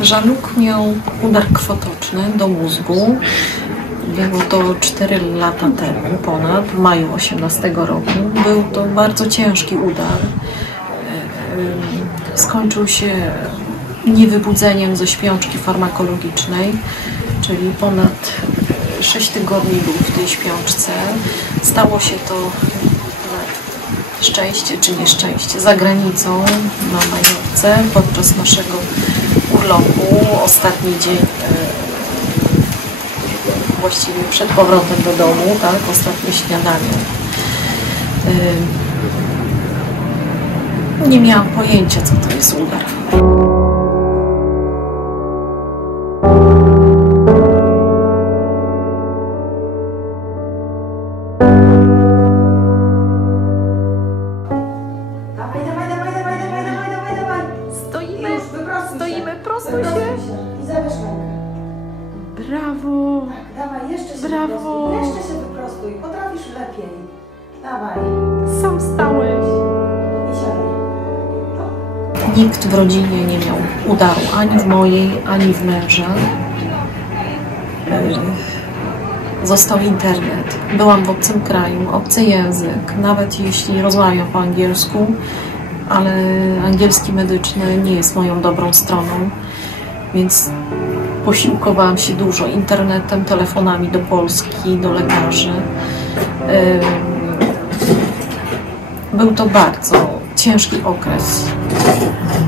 Żanuk miał udar krwotoczny do mózgu. Było to 4 lata temu, ponad, w maju 2018 roku. Był to bardzo ciężki udar. Skończył się niewybudzeniem ze śpiączki farmakologicznej, czyli ponad 6 tygodni był w tej śpiączce. Stało się to szczęście czy nieszczęście za granicą na Majorce podczas naszego urlopu. Ostatni dzień, właściwie przed powrotem do domu, tak? Ostatnie śniadanie. Nie miałam pojęcia, co to jest udar. Stoimy, prostuj się. I zabierz rękę. Brawo. Tak, dawaj, jeszcze się Brawo. wyprostuj. Jeszcze się wyprostuj. Potrafisz lepiej. Dawaj. Sam stałeś. I siadaj. Nikt w rodzinie nie miał udaru, ani w mojej, ani w męża. Został internet. Byłam w obcym kraju, obcy język, nawet jeśli rozmawiam po angielsku, ale angielski medyczny nie jest moją dobrą stroną, więc posiłkowałam się dużo internetem, telefonami do Polski, do lekarzy. Był to bardzo ciężki okres.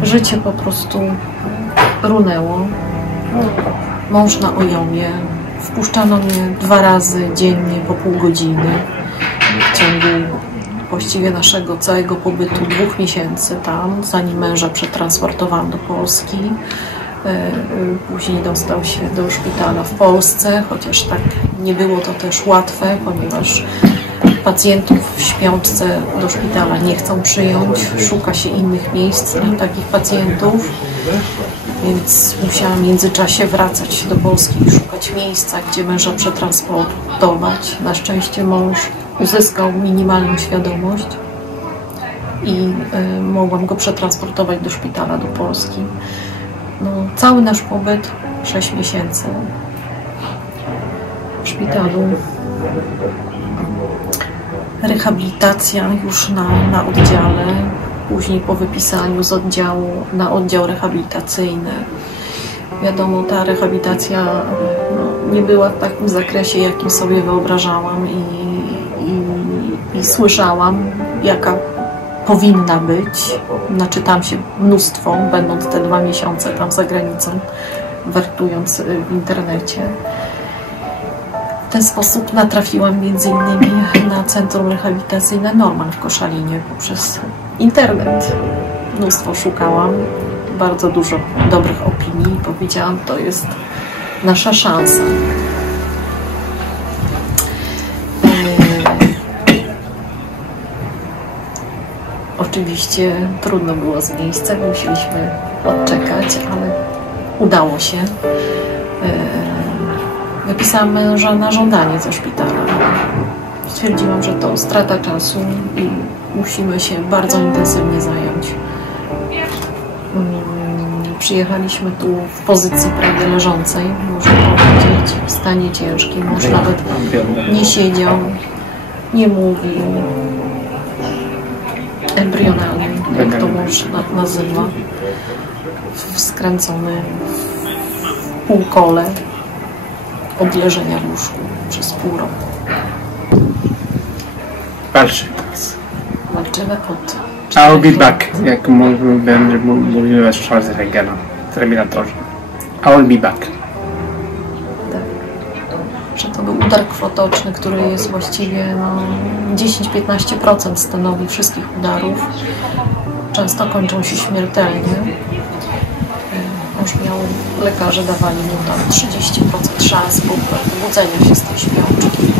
Życie po prostu runęło. Mąż na ojomie. Wpuszczano mnie 2 razy dziennie po pół godziny w ciągu właściwie naszego całego pobytu 2 miesięcy tam, zanim męża przetransportowałam do Polski. Później dostał się do szpitala w Polsce, chociaż tak nie było to też łatwe, ponieważ pacjentów w śpiączce do szpitala nie chcą przyjąć, szuka się innych miejsc na takich pacjentów, więc musiałam w międzyczasie wracać do Polski i szukać miejsca, gdzie męża przetransportować. Na szczęście mąż uzyskał minimalną świadomość i mogłam go przetransportować do szpitala do Polski. No, cały nasz pobyt 6 miesięcy w szpitalu. Rehabilitacja już na oddziale, później po wypisaniu z oddziału na oddział rehabilitacyjny. Wiadomo, ta rehabilitacja nie była w takim zakresie, jakim sobie wyobrażałam i słyszałam, jaka powinna być. Naczytałam się mnóstwo, będąc te 2 miesiące tam za granicą, wertując w internecie. W ten sposób natrafiłam m.in. na Centrum Rehabilitacyjne Norman w Koszalinie poprzez internet. Mnóstwo szukałam, bardzo dużo dobrych opinii. Powiedziałam, to jest nasza szansa. Oczywiście trudno było z miejscem, musieliśmy odczekać, ale udało się. Wypisałam męża na żądanie ze szpitala. Stwierdziłam, że to strata czasu i musimy się bardzo intensywnie zająć. Przyjechaliśmy tu w pozycji prawie leżącej, można powiedzieć, w stanie ciężkim. Mąż nawet nie siedział, nie mówił. Embrionalny, jak to mąż nazywa, skręcony w półkole od leżenia w łóżku przez pół roku. Walczy teraz. Walczymy pod... I'll be back, jak mówiłem z Schwarzeneggera w Terminatorze. I'll be back. Tak. Że to był udar krwotoczny, który jest właściwie 10-15% stanowi wszystkich udarów. Często kończą się śmiertelnie. Mąż miał, lekarze dawali mu tam 30% szans pobudzenia się z tej śpiączki.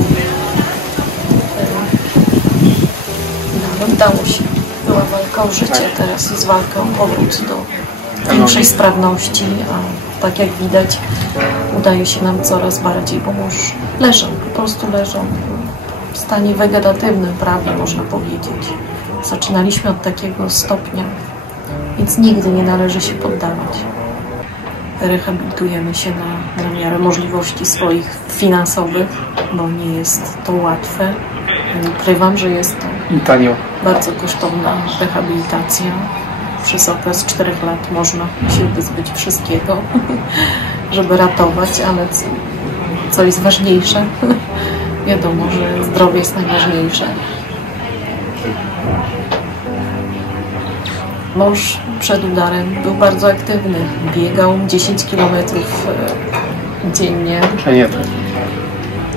No, udało się. Była walka o życie, teraz jest walka o powrót do większej sprawności, a tak jak widać udaje się nam coraz bardziej, bo mąż leżał, po prostu leżał w stanie wegetatywnym prawie, można powiedzieć. Zaczynaliśmy od takiego stopnia, więc nigdy nie należy się poddawać. rehabilitujemy się na miarę możliwości swoich finansowych, bo nie jest to łatwe. Nie ukrywam, że jest to I tanio. bardzo kosztowna rehabilitacja. Przez okres 4 lat można się wyzbyć wszystkiego, żeby ratować, ale co jest ważniejsze, wiadomo, że zdrowie jest najważniejsze. Mąż przed udarem był bardzo aktywny. Biegał 10 km dziennie. A nie to.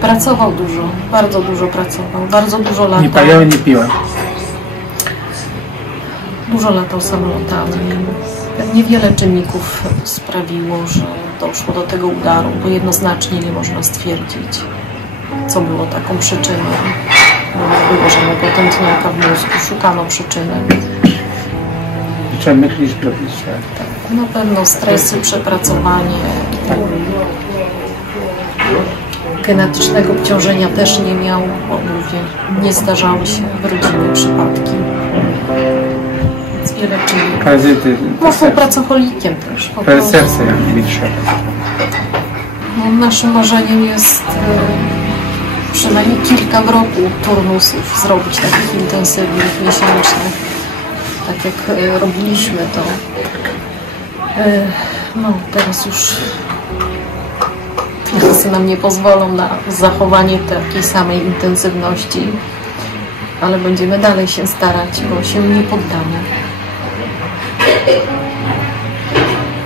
Pracował dużo, bardzo dużo pracował, bardzo dużo latał. Nie paliłem, nie piłem. Dużo latał samolotami. Niewiele czynników sprawiło, że doszło do tego udaru, bo jednoznacznie nie można stwierdzić, co było taką przyczyną. Nie było żadnego tętniaka w mózgu, szukano przyczyny. Trzeba myśleć, robić. Na pewno stresy, przepracowanie. Genetycznego obciążenia też nie miał, bo mówię, nie zdarzały się w rodzinie przypadki. Więc wiele czynników. Paryzyty. Mąż był pracocholikiem też. Po To jest prostu. serce, jak mi trzeba. No, naszym marzeniem jest przynajmniej kilka w roku turnusów zrobić, takich intensywnych, miesięcznych, tak jak robiliśmy to. No, teraz już finansy nam nie pozwolą na zachowanie takiej samej intensywności, ale będziemy dalej się starać, bo się nie poddamy.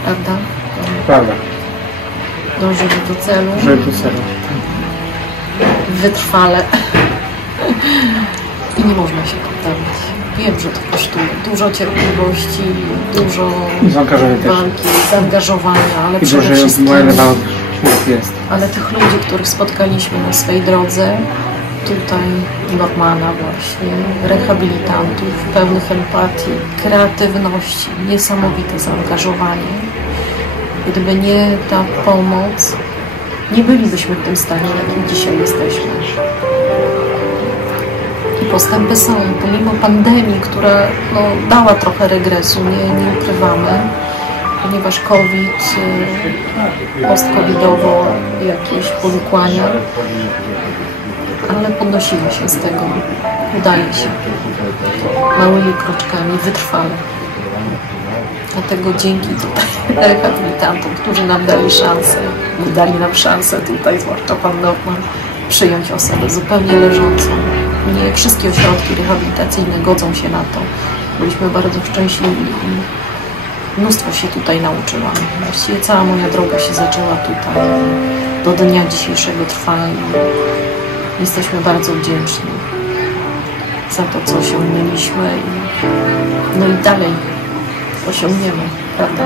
Prawda? Prawda. Dążymy do celu. Że tu serio. Wytrwale. I nie można się poddawać. Wiem, że to kosztuje dużo cierpliwości, dużo Zaangażowanie też. walki, zaangażowania, ale I przede że wszystkim... moja lewa śmierć jest. Ale tych ludzi, których spotkaliśmy na swej drodze, tutaj Normana właśnie, rehabilitantów, pełnych empatii, kreatywności, niesamowite zaangażowanie. Gdyby nie ta pomoc, nie bylibyśmy w tym stanie, w jakim dzisiaj jesteśmy. I postępy są, pomimo pandemii, która dała trochę regresu, nie ukrywamy, ponieważ COVID, post-covidowo jakieś powikłania, ale podnosimy się z tego, udaje się, małymi kroczkami, wytrwale. Dlatego dzięki tutaj rehabilitantom, którzy nam dali szansę tutaj, zwłaszcza pan Norman, przyjąć osobę zupełnie leżącą. Nie wszystkie ośrodki rehabilitacyjne godzą się na to. Byliśmy bardzo szczęśliwi i mnóstwo się tutaj nauczyłam. Właściwie cała moja droga się zaczęła tutaj. Do dnia dzisiejszego trwa i jesteśmy bardzo wdzięczni za to, co osiągnęliśmy i dalej osiągniemy, prawda?